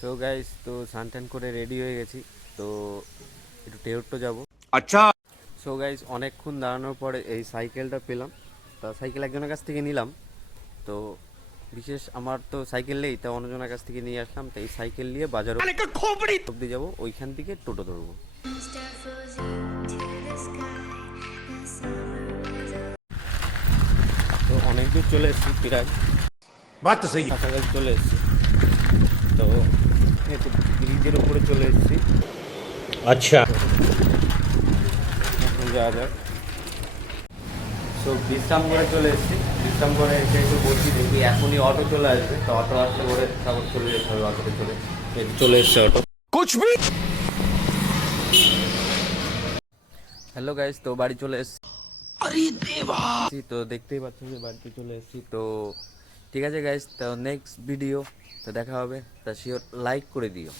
So guys, তো স্নান করে রেডি হয়ে গেছি। তো একটু টেরোট্টো যাবো। अच्छा। সো গাইস, অনেকক্ষণ দাঁড়ানোর পরে এই সাইকেলটা পেলাম। তা সাইকেল একজনের কাছ থেকে নিলাম। তো বিশেষ আমার তো সাইকেল নেই, তা অন্যজনের কাছ থেকে নিয়ে আসলাম। তো এই সাইকেল নিয়ে বাজার অব্দি যাবো, ওইখান থেকে টোটো ধরবো। তো অনেক দূর চলে এসেছি, প্রায় बात तो सही है। কাছাকাছি চলে এসেছি। তো একটু ব্রিজের উপরে চলে এসেছি। अच्छा। তো এখন যাওয়া যাক। সো বিশ্রাম করে চলে এসেছি। বিশ্রাম করে এসে একটু বলছি, দেখি এখনই অটো চলে আসবে। তো অটো আসলে করে তারপর চলে যেতে হবে। অটোতে চলে চলে এসছে অটো। कुछ भी। হ্যালো গাইস, তো বাড়ি চলে এসেছি। अरे देवा। তো দেখতেই পাচ্ছি যে বাড়িতে চলে এসেছি। তো ঠিক আছে গাইস, তো নেক্সট ভিডিও তো দেখা হবে। তা শিওর লাইক করে দিও।